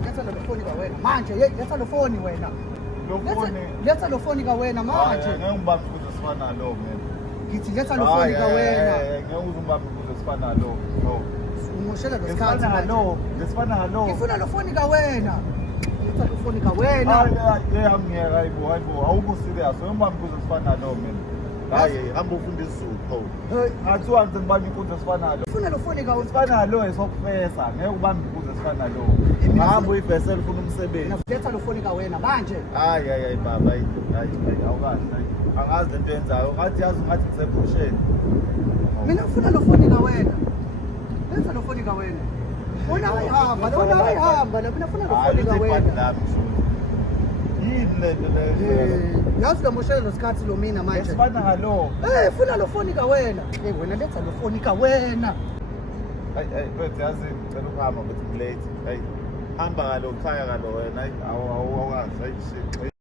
letha lo foni ka wena manje letha lo foni wena Lo foni. letha lo foni ka wena manje Ngeke ngibambe ukuze sifana lo mina. ngithi letha lo foni ka wena Ngeke uzungibambe ukuze sifana lo. No. ungoshela lo sikhathi Lesifana lo, lesifana lo. ngifuna lo foni ka wena letha lo foni ka wena Angiyeka hayibo awukho serious. Ngibambe ukuze sifana lo mina. Hayi hamba ufunda isiZulu pho. Ngathiwa ngize ngibambe ukuze sifana lo. ngifuna lo foni ka wena Sifana lo esokufesa, ngeke ubambe ukuze sifana lo. Ngihamba uyivesela ufuna umsebenzi. letha lo foni ka wena manje Hayi baba, hayi awukahle. Angazi lento yenzayo. Ngathi yazi ngathi ngisebusheni. mina ngifuna lo foni ka wena letha lo foni ka wena wena ayihamba wena ayihamba mina ngifuna lo foni ka wena Yini lento le? yazi uyamoshela lo sikhathi lo mina manje Sifana ngalo. funa lo foni ka wena wena letha lo foni ka wena Hayi mfethu yazi ngicela ukuhamba but ngilate. Hayi hamba ngalo khaya ngalo wena. Hayi awukahle. Hayi shit.